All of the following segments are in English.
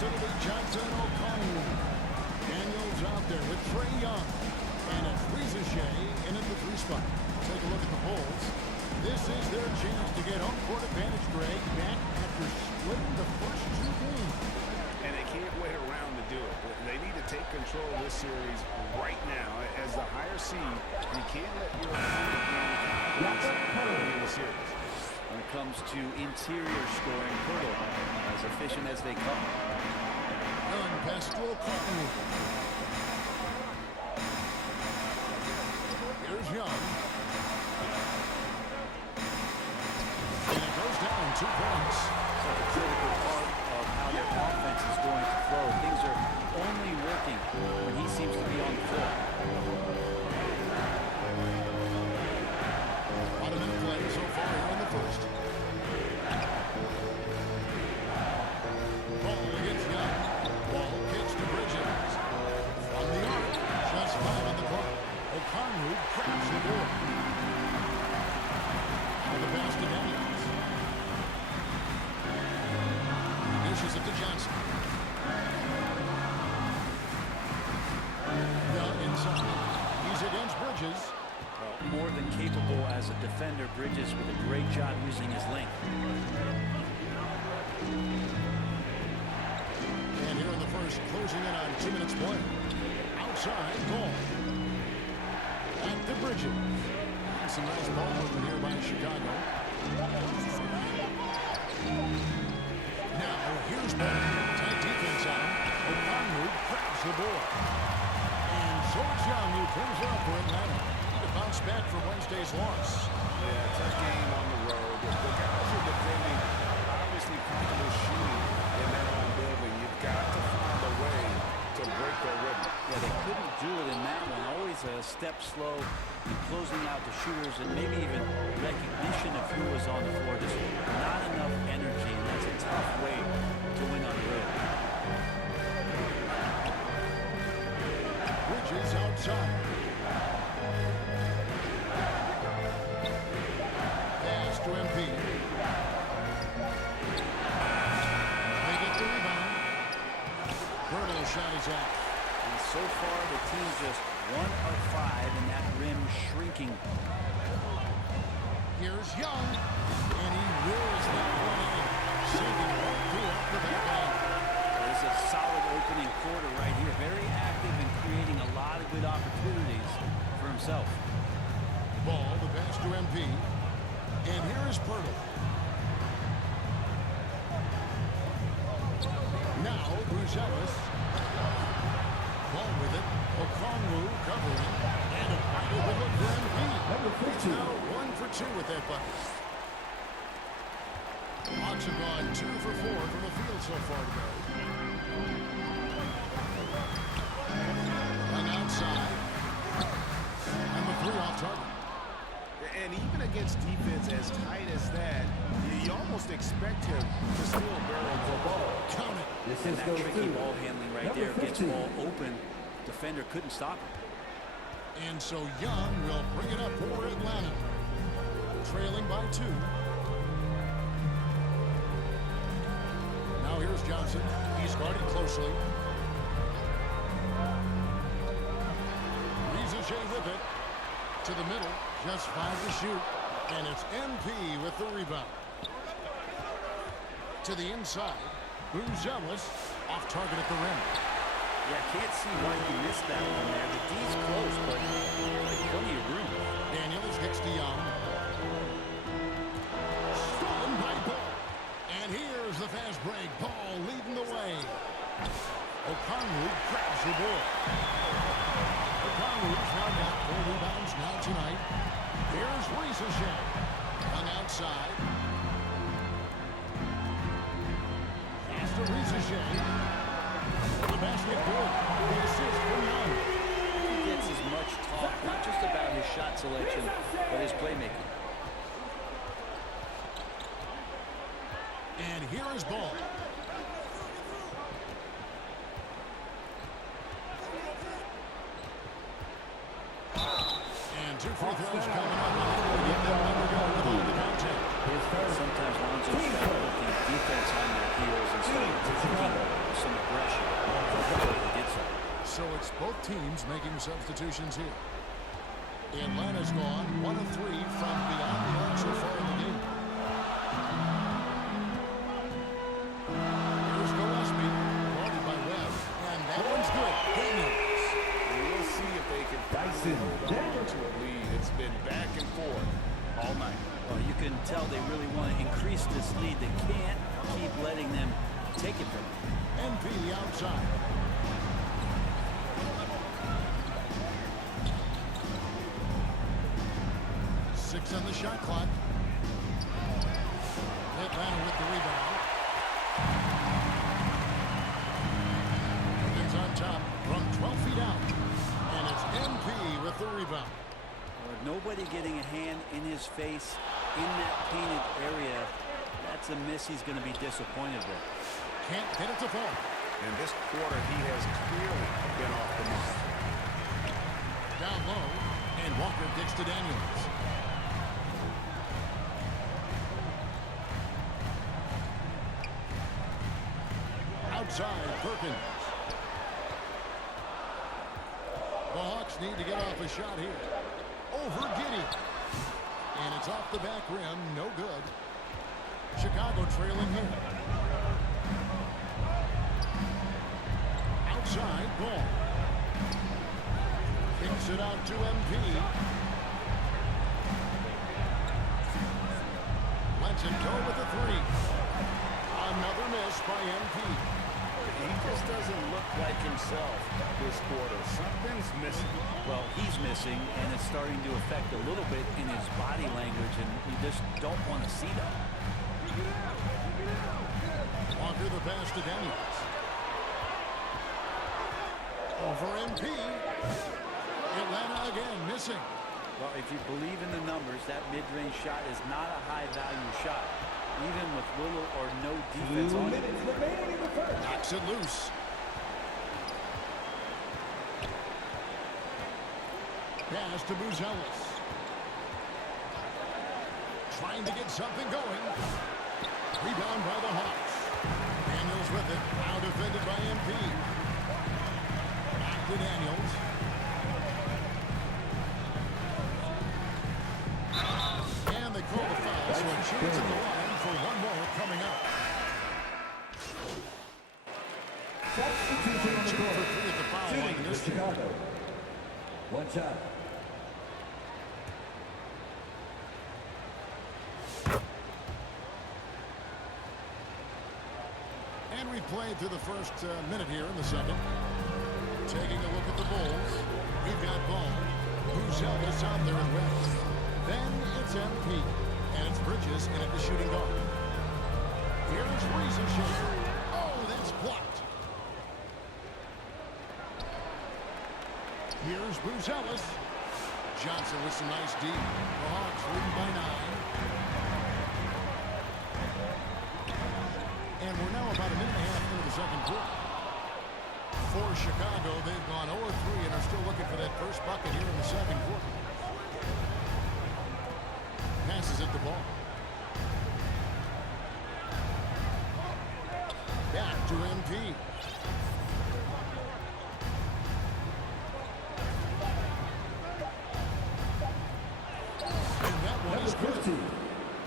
to the lead, Johnson and O'Connell. Daniels out there with Trae Young. And it's Rizachet in at the 3 spot. Take a look at the polls. This is their chance to get home court advantage, Greg, back after splitting the first 2 games. And they can't wait around to do it. They need to take control of this series right now. As the higher seed, you can't let your opponent gain confidence in the series. When it comes to interior scoring, Poeltl as efficient as they come. Young pass to O'Connell. Here's Young. And it goes down 2 points. Such a critical part of how their offense is going to flow. Things are only working when he seems to be on the floor. About a minute play so far here in the first. Ball against Young. Ball kicks to Bridges. From the arc. Just 5 on the clock. O'Connell grabs the board. Out of the pass to Daniels. Dishes it to Johnson. Young inside. He's against Bridges. Well, more than capable as a defender, Bridges with a great job using his length. And here in the first, closing in on 2 minutes play. Outside, Ball. At the Bridges. And some nice ball movement here by Chicago. Now, here's Ball. Tight defense on him. O'Connell grabs the ball. And so it's Young who brings it up for Atlanta. To bounce back from Wednesday's loss. Yeah, tough game on the road. The guys are defending, obviously comfortable shooting in their own building. You've got to find a way to break their rhythm. Yeah, they couldn't do it in that one. Always a step slow in closing out the shooters and maybe even recognition of who was on the floor. Just not enough energy, and that's a tough way to win on the road. Bridges outside. Pass to MP. They get the rebound. Poeltl shot is out. And so far, the team just 1 of 5 in that rim shrinking. Here's Young. And he wills that one in. Saving right through off the back end. There's a solid opening quarter right here. Very active and creating a lot of good opportunities for himself. Ball, the pass to MP. And here is Poeltl. Now, Brucelis. Ball with it. O'Connell covering. And a wide open look for MP. Number 15. Now 1 for 2 with that bucket. Hawks have gone 2 for 4 from the field so far today. And outside. And the 3 off target. And even against defense as tight as that, you almost expect him to still barrel the ball. Count it. This And is that go tricky to ball handling right number there gets 15. ball open. Defender couldn't stop him. And so Young will bring it up for Atlanta. Trailing by 2. Now here's Johnson. He's guarded closely. Rizachet with it. To the middle. Just 5 to shoot. And it's MP with the rebound. To the inside. Brucelis off target at the rim. Yeah, can't see why he missed that one there. The D's close, but like plenty of room. Daniels gets to Young. Stolen by Ball. And here's the fast break. Ball leading the way. O'Connell grabs the ball. O'Connell's now got 4 rebounds now tonight. Here's Rizachet. On outside. Pass to Rizachet. The basket good. The assist from Young. He gets as much talk, not just about his shot selection, but his playmaking. And here is Ball. And 2 free throws coming up. Get that number going with all the contact. Sometimes Lonzo's trying to put the defense on their heels and start taking some aggression. He did so. So it's both teams making substitutions here. Atlanta's gone 1 of 3 from beyond the arc so far in the game. Here's Gillespie, guarded by Webb, and that one's good. Daniels. We'll see if they can hold on to a lead. It's been back and forth all night. Well, you can tell they really want to increase this lead. They can't keep letting them take it from them. MP outside. Six on the shot clock. Atlanta with the rebound. Perkins on top from 12 feet out. And it's MP with the rebound. Nobody getting a hand in his face in that painted area. That's a miss he's going to be disappointed with. Can't get it to fall. And this quarter, he has clearly been off the mark. Down low, and Walker gets to Daniels. Outside, Perkins. The Hawks need to get off a shot here. Over Giddey. And it's off the back rim. No good. Chicago trailing here. Outside, Ball. Kicks it out to MP. Lets it go with the three. Another miss by MP. He just doesn't look like himself this quarter. Something's missing. Well, he's missing, and it's starting to affect a little bit in his body language, and you just don't want to see that. Walker the pass to Daniels. Over MP. Atlanta again missing. Well, if you believe in the numbers, that mid-range shot is not a high-value shot, even with little or no defense on it. Knocks it loose. Pass to Buzelis. Trying to get something going. Rebound by the Hawks. Daniels with it. Now defended by MP. Back to Daniels. And they call the foul, so a chance at the line for one more coming up. Substitution on the 2 court. for 3 at the foul line Shooting this for game. Chicago. One shot. And we've played through the first minute here in the second. Taking a look at the Bulls. We've got Ball. Buzelis out there at West. Then it's MP. And it's Bridges in at the shooting guard. Here's Riesenshake. Oh, that's blocked. Here's Buzelis. Johnson with some nice D. The Hawks leading by 9. And we're now about a minute and a half into the second quarter. For Chicago, they've gone 0-3 and are still looking for that first bucket here in the second quarter. Passes it the ball. Back to MP. And that one is good.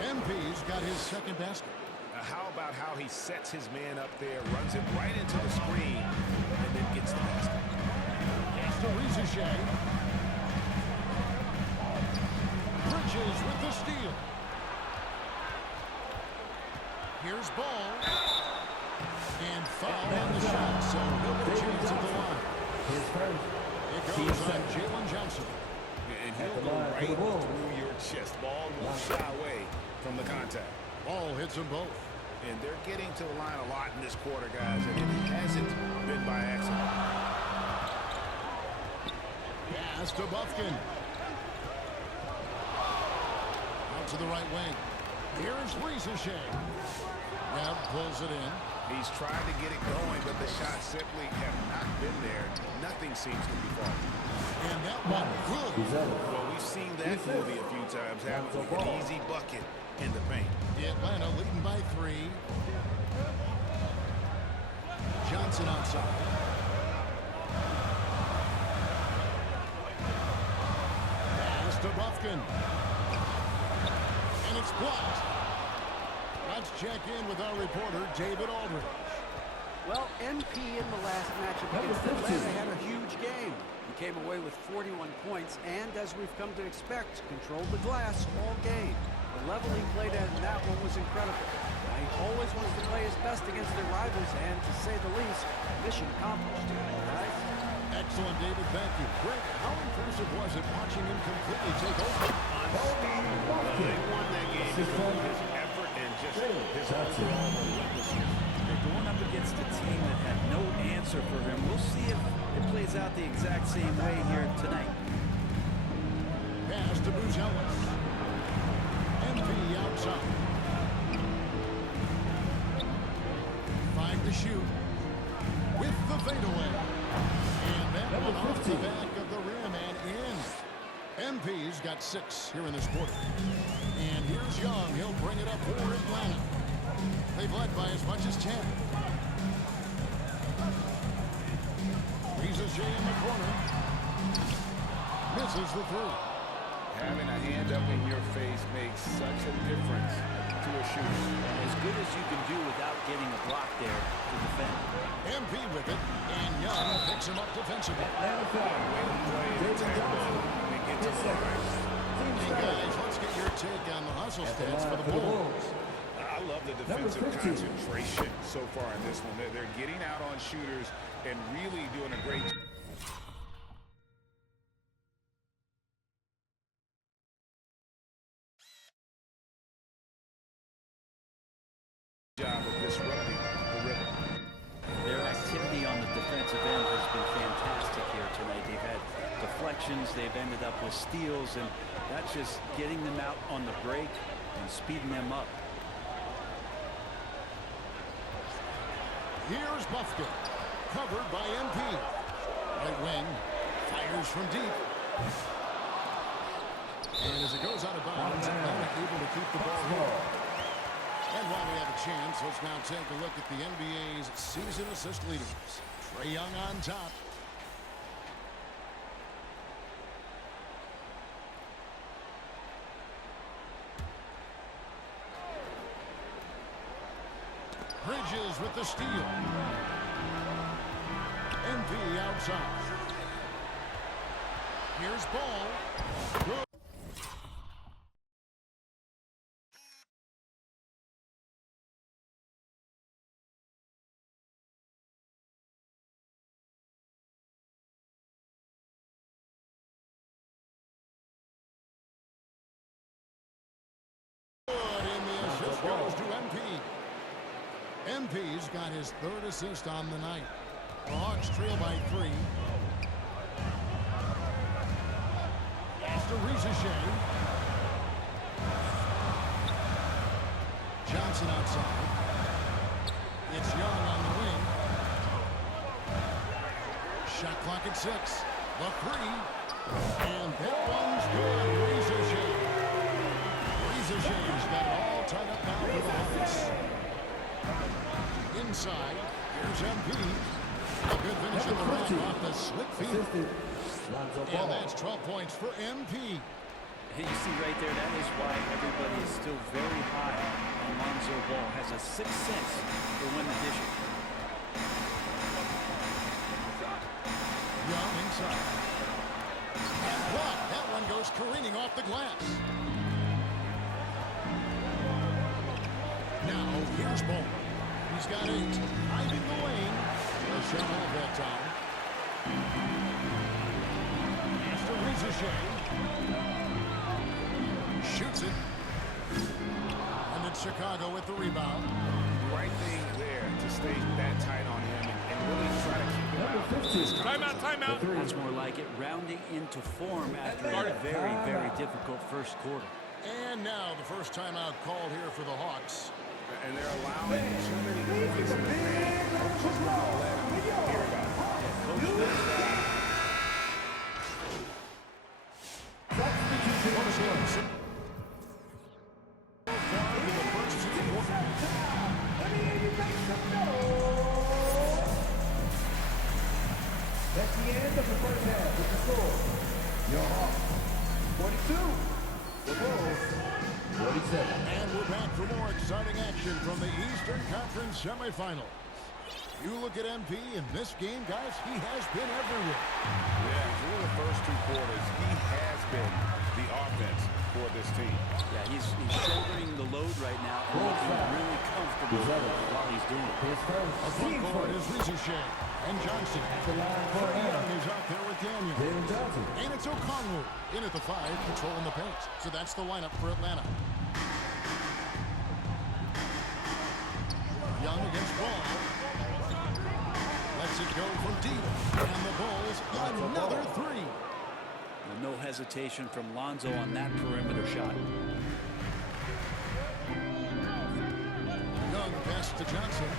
MP's got his second basket. How about how he sets his man up there, runs it right into the screen, and then gets the basket. Pass to Riesenshake. Bridges with the steal. Here's Ball. And foul on the shot, so he'll get a chance at the line. His first. It goes on Jalen Johnson. And he'll go right through your chest. Ball won't shy away from the contact. Ball hits them both. And they're getting to the line a lot in this quarter, guys, and it hasn't been by accident. Pass to Bufkin. Out to the right wing. Here's Riesenshake. Webb pulls it in. He's tried to get it going, but the shots simply have not been there. Nothing seems to be falling. And that one good. Well, we've seen that movie a few times, haven't we? An easy bucket in the paint. Atlanta leading by 3. Johnson outside. Pass to Buffkin. And it's blocked. Let's check in with our reporter, David Aldridge. Well, MP in the last matchup against Atlanta had a huge game. He came away with 41 points and, as we've come to expect, controlled the glass all game. The level he played at in that one was incredible. He always wants to play his best against their rivals, and to say the least, mission accomplished. Guys? Excellent, David. Thank you. Greg, how impressive was it watching him completely take over? They won that game because of his effort and just his overall relentlessness. They're going up against a team that had no answer for him. We'll see if it plays out the exact same way here tonight. Pass to Bruce Ellis. MP outside. 5 to shoot. With the fadeaway. And that one off the back of the rim and in. MP's got 6 here in this quarter. And here's Young. He'll bring it up for Atlanta. They've led by as much as 10. Reza Shea in the corner. Misses the 3. Having a hand up in your face makes such a difference to a shooter. As good as you can do without getting a block there to defend. MP with it, and Young picks him up defensively. Atlanta foul. David Johnson. Hey guys, let's get your take on the hustle stats for the Bulls. I love the defensive concentration so far in this one. They're getting out on shooters and really doing a great job of disrupting the rhythm. Their activity on the defensive end has been fantastic here tonight. They've had deflections, they've ended up with steals, and that's just getting them out on the break and speeding them up. Here's Buffkin, covered by MP. Right wing, fires from deep. And as it goes out of bounds, Atlanta able to keep the ball here. And while we have a chance, let's now take a look at the NBA's season assist leaders. Trae Young on top. Bridges with the steal. MP outside. Here's Ball. Good. And the assist goes to MP. MP's got his 3rd assist on the night. The Hawks trail by 3. After Reza Shea. Johnson outside. It's Young on the wing. Shot clock at 6. The 3. And that one's good. Reza Shea. Reza Shea's got it all tied up now for the Hawks. Inside, here's MP. A good finish at the rack off the slick feed. And that's 12 points for MP. You see right there, that is why everybody is still very high on Lonzo Ball. Has a 6th sense for when the dish. Young inside. And blocked. That one goes careening off the glass. Now, here's Ball. He's got 8. Hiding the lane. A shot off that time. After Reza Shea. Shoots it. And it's Chicago with the rebound. Right thing there to stay that tight on him and really try to keep him out. Timeout. That's more like it. Rounding into form after a very, very difficult first quarter. And now the first timeout called here for the Hawks. And they're allowing too many points in the paint. Coach is not going to let them hear about it. Coach knows that. up the first half with the score. Your Hawks, 42. The Bulls, 47. And we're back for more exciting action from the Eastern Conference semifinals. You look at MP in this game, guys, he has been everywhere. Yeah, through the first two quarters, he has been the offense for this team. Yeah, he's shouldering the load right now and looking really comfortable while he's doing it. His first Up team front court first. is Rizushea and Johnson. At the line for Trae him, Young is out there with Daniel. Jalen Johnson. And it's Okongwu in at the 5, controlling the pace. So that's the lineup for Atlanta. Young against Ball. Lets it go from deep. And the Bulls another 3. And no hesitation from Lonzo on that perimeter shot. Young pass to Johnson.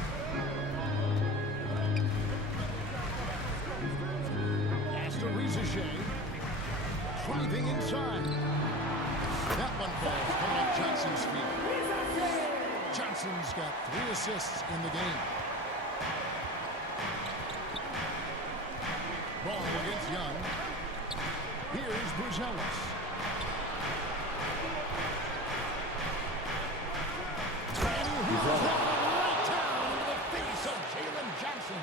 Pass to Rizushea. Driving inside. That one falls coming off Johnson's feet. Johnson's got 3 assists in the game. Ball against Young. Here's Bruzelis. Right down into the face of Jalen Johnson.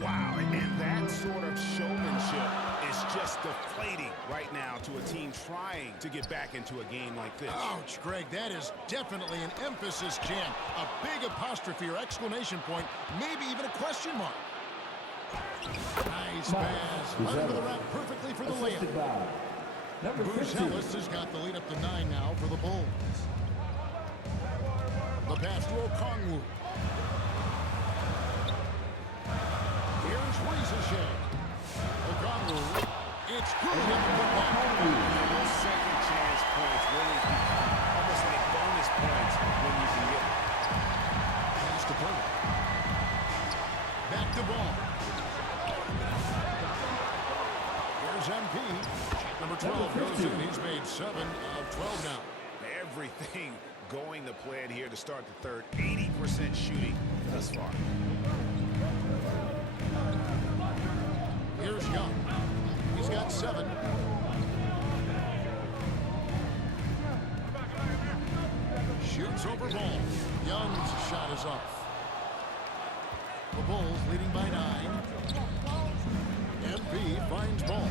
Wow, and that sort of showmanship is just deflating right now to a team trying to get back into a game like this. Ouch, Greg, that is definitely an emphasis jam. A big apostrophe or exclamation point, maybe even a question mark. Nice pass. Right into the rack perfectly for the Assisted layup. by number 15. Bruzelis has got the lead up to 9 now for the Bulls. The pass to Okongwu. Here's Rizushea. Okongwu. It's good in the football. Those second chance points really become almost like bonus points when you can get them. Pass to Porter. Back to Ball. Here's MP. Shot number 12 goes in. He's made 7 of 12 now. Everything going the plan here to start the third. 80% shooting thus far. Here's Young. He's got 7. Shoots over Ball. Young's shot is off. The Bulls leading by 9. MP finds Ball.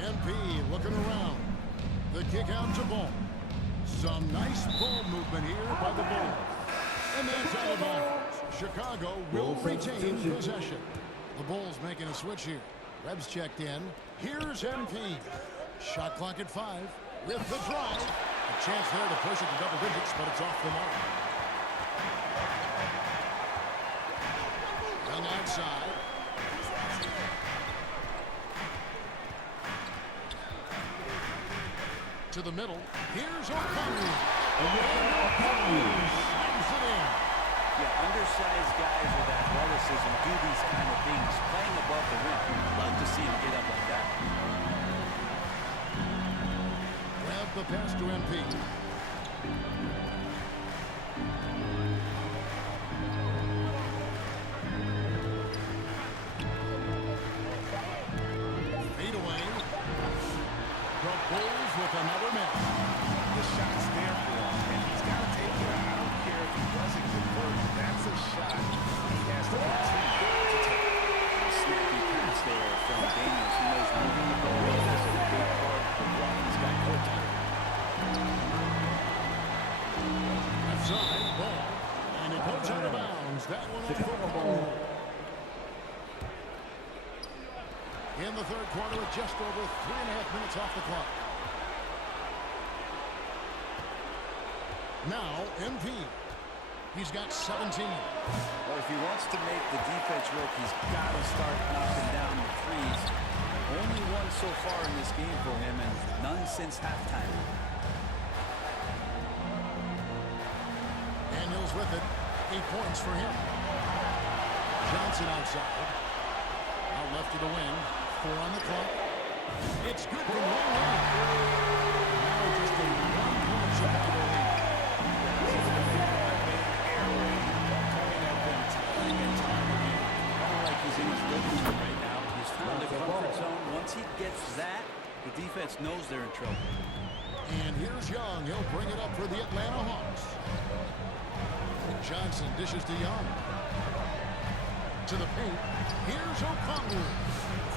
MP looking around. The kick out to Ball. Some nice ball movement here by the Bulls. And that's out of bounds. Chicago will retain possession. The Bulls making a switch here. Rebs checked in. Here's MP. Shot clock at 5. With the drive. A chance there to push it to double digits, but it's off the mark. Young outside. To the middle. Here's Okongwu. Slams it in. Yeah, undersized guys with athleticism do these kind of things, playing above the rim. Love to see him get up like that. Grab the pass to MP. Fade away. The Bulls with another miss. The shot's there for him, and he's got to take it. I don't care if he doesn't convert. That's a shot he has to continue to take. Snappy pass there from Daniels. He knows moving the ball is a big part of why he's got court time. Left side, Ball. And it goes out of bounds. That one off the ball. In the third quarter with just over 3.5 minutes off the clock. Now, MP. He's got 17. Well, if he wants to make the defense work, he's got to start knocking down the threes. Only one so far in this game for him, and none since halftime. Daniels with it. 8 points for him. Johnson outside. Out left of the wing. 4 on the clock. It's good from long range. Now just a 1-point Chicago lead. Air raid coming at them time and time again. knows they're in trouble. And here's Young. He'll bring it up for the Atlanta Hawks. Johnson dishes to Young. To the paint. Here's Okongwu.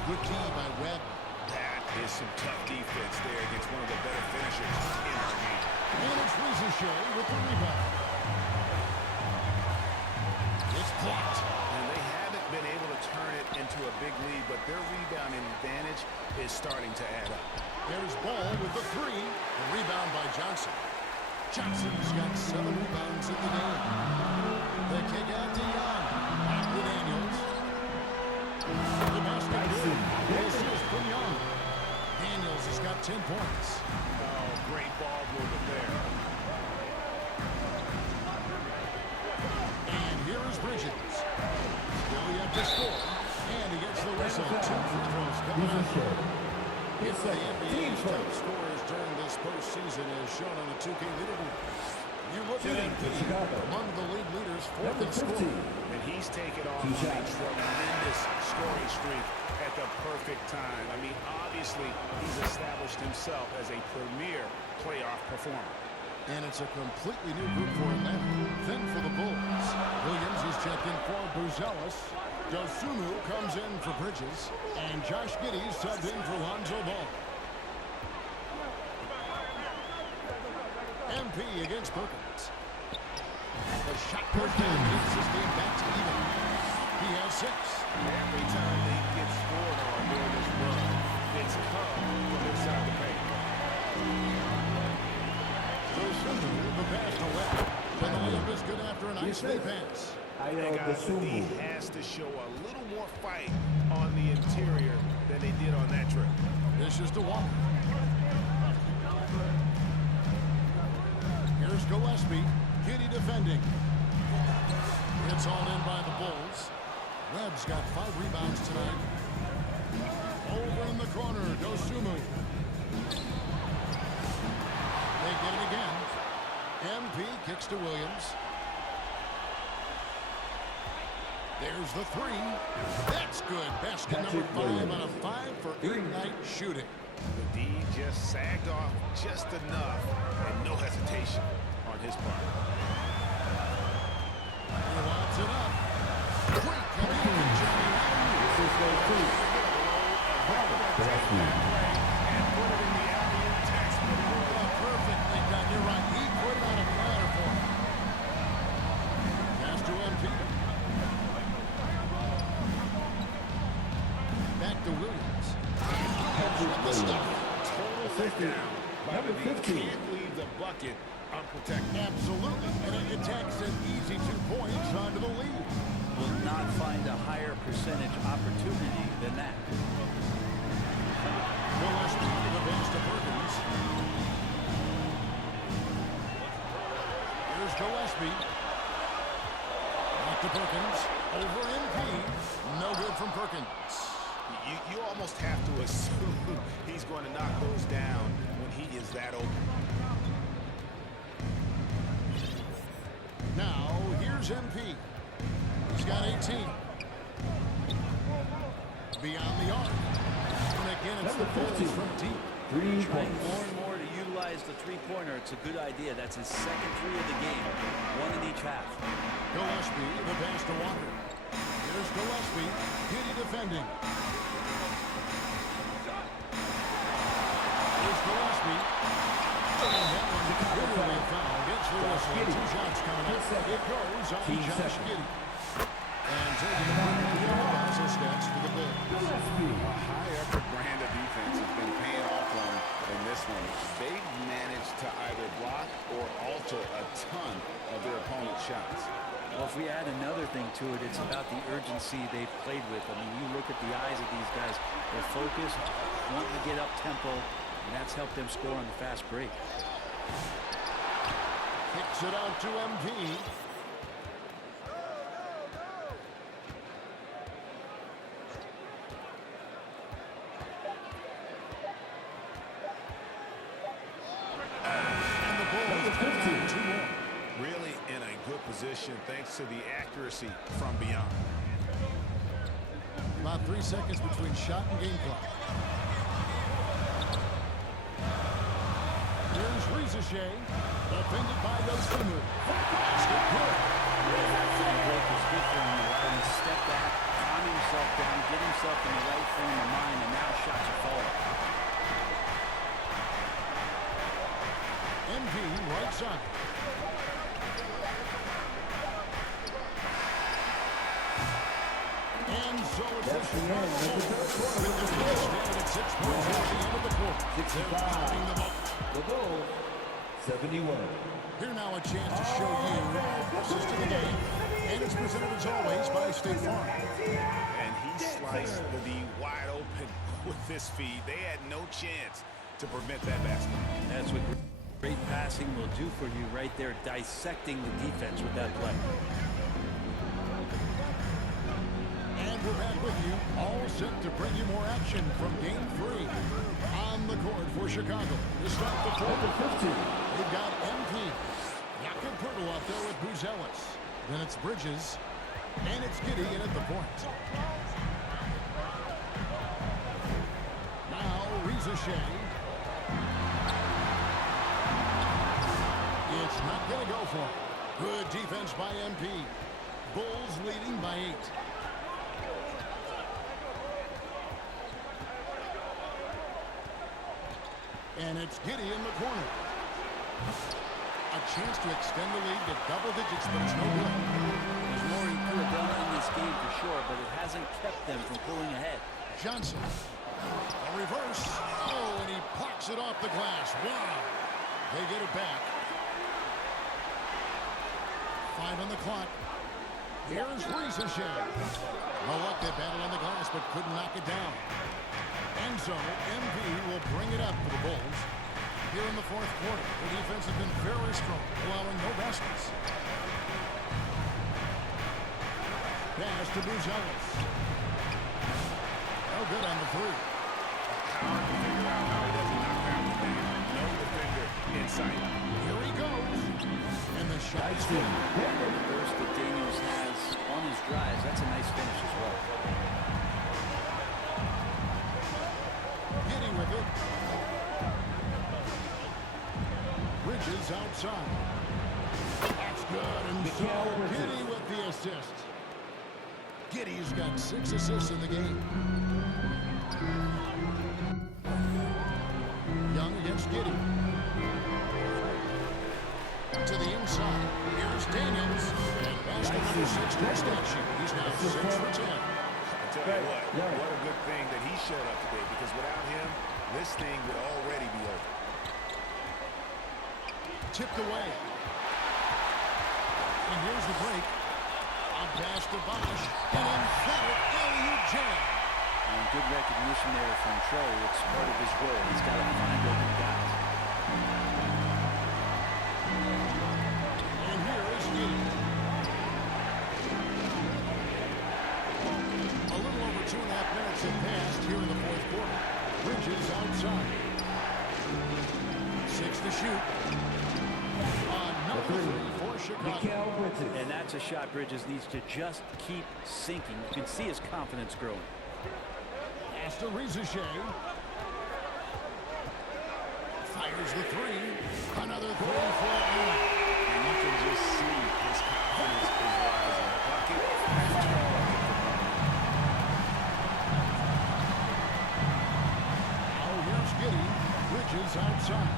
Good key by Webb. That is some tough defense there against one of the better finishers in our game. And it's Rizachet with the rebound. It's blocked. And they haven't been able to turn it into a big lead, but their rebounding advantage is starting to add up. There's Ball with the three. The rebound by Johnson. Johnson's got 7 rebounds in the game. The kick out to Young. Back to Daniels. The basket good. This is from Young. Daniels has got 10 points. Oh, great ball movement there. And here is Bridges. Still yet to score. And he gets the whistle. 2 free throws coming up. It's the NBA's top scorers during this postseason as shown on the 2K leaderboard. You look at MP, among the league leaders, 4th in scoring. And he's taken off on a tremendous scoring streak at the perfect time. I mean, obviously, he's established himself as a premier playoff performer. And it's a completely new group for Atlanta. Then for the Bulls, Williams is checked in for Buzelis. Dosunmu comes in for Bridges. And Josh Giddey subbed in for Lonzo Ball. MP against Perkins. The shot goes down. Gets his game back to even. He has 6. Every time they get scored on during this run, it's come from inside the paint. The pass to Webb. And the layup is good after a nice lead pass. And guys, he has to show a little more fight on the interior than they did on that trip. This is to Walker. Here's Gillespie. Giddey defending. It's all in by the Bulls. Webb's got 5 rebounds tonight. Over in the corner, Dosunmu. They get it again. MP kicks to Williams. There's the 3. That's good. Basket number 5 on a 5 for 8-night shooting. The D just sagged off just enough and no hesitation on his part. He lobs it up. Great coming in, Johnny. This is their two. And put it in the alley-oop textbook. Perfectly done. You're right. He put it on a platter for him. Pass to MP. Back to Williams. With the stuff. Total letdown by the D. Can't leave the bucket unprotected. Absolutely. And it takes an easy 2 points onto the lead. Will not find a higher percentage opportunity than that. Gillespie the pass to Perkins. Here's Gillespie. Back to Perkins. Over MP. No good from Perkins. You almost have to assume he's going to knock those down when he is that open. Now, here's MP. He's got 18. Beyond the arc. And again, it's the Bulls from deep. 3 Trying points. more and more to utilize the three-pointer. It's a good idea. That's his second 3 of the game. 1 in each half. Gillespie, the pass to Walker. Here's Gillespie. Giddey defending. Here's Gillespie. And that one's literally a foul. Gets the whistle. 2 shots coming up. It goes on Josh Giddey. And taking the point of the Basel stats for the Bulls. A high-effort brand of defense has been paying off on them in this one. They've managed to either block or alter a ton of their opponent's shots. Well, if we add another thing to it, it's about the urgency they've played with. I mean, you look at the eyes of these guys. They're focused, wanting to get up tempo, and that's helped them score on the fast break. Kicks it out to MP. And the Bulls take down 2 more. Really in a good position thanks to the accuracy from beyond. About 3 seconds between shot and game clock. Shea. Defended by Yoshino. Basket good. That break was good for him. Allowed him to step back, calm himself down, get himself in the right frame of mind, and now shots are falling. MP right side. And so it's That's the end of the third quarter. with the lead standing at 6 points at the end of the quarter. They're counting the ball. The Bulls, 71. Here now a chance to show you access to the game. And it's presented as always by State Farm. And he sliced the D wide open with this feed. They had no chance to prevent that basket. That's what great passing will do for you right there, dissecting the defense with that play. And we're back with you, all set to bring you more action from Game 3. On the court for Chicago to start the fourth. They've got MP. Jakob Poeltl out there with Buzelis. Then it's Bridges. And it's Giddey in at the point. Now, Reza Shea. It's not going to go for him. Good defense by MP. Bulls leading by 8. And it's Giddey in the corner. A chance to extend the lead to double digits, but it's no good. There's more he could have done in this game for sure, but it hasn't kept them from pulling ahead. Johnson. A reverse. Oh, and he plucks it off the glass. Wow. They get it back. 5 on the clock. Here's Reza Shea. No luck, they battle on the glass, but couldn't knock it down. And so, MP will bring it up for the Bulls. Here in the fourth quarter, the defense has been very strong, allowing no baskets. Pass to Buzelis. No good on the three. Hard to figure out how he doesn't knock down the thing. No defender in sight. Here he goes. And the shot is good. The burst that Daniels has on his drives, that's a nice finish as well. Giddey with it. Bridges outside. That's good. And so Giddey with the assist. Giddey's got 6 assists in the game. Young against Giddey. To the inside. Here's Daniels. And basket number 6 to statue. He's now 6 for 10. I tell you what a good thing that he showed up today, because without him, this thing would already be over. Tipped away. And here's the break. On pass to Bosh. And emphatic alley-oop jam. And good recognition there from Trey. It's part of his role. He's got to find open guys. And here is Giddey. A little over 2.5 minutes have passed here in the fourth quarter. Bridges outside. 6 to shoot. Another 3 for Chicago. And that's a shot Bridges needs to just keep sinking. You can see his confidence growing. Pass to Reza Shea. Fires the 3. Another 3 for Allen. And you can just see his confidence is rising. Bucket after bucket. Now here's Giddey. Bridges outside.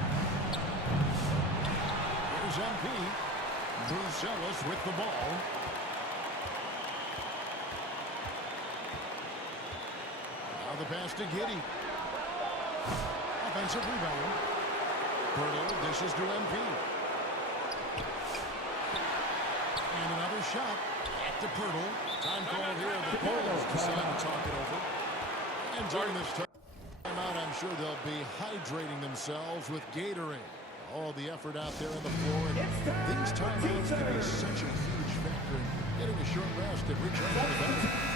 Here's MP. Buzelis with the ball. Now the pass to Giddey. Offensive rebound. Poeltl dishes to MP. And another shot. Back to Poeltl. Time called here. The Bulls decide to talk it over. And during this timeout, I'm sure they'll be hydrating themselves with Gatorade. All the effort out there on the floor. And these timeouts can be such a huge factor in getting a short rest and recharging the battery.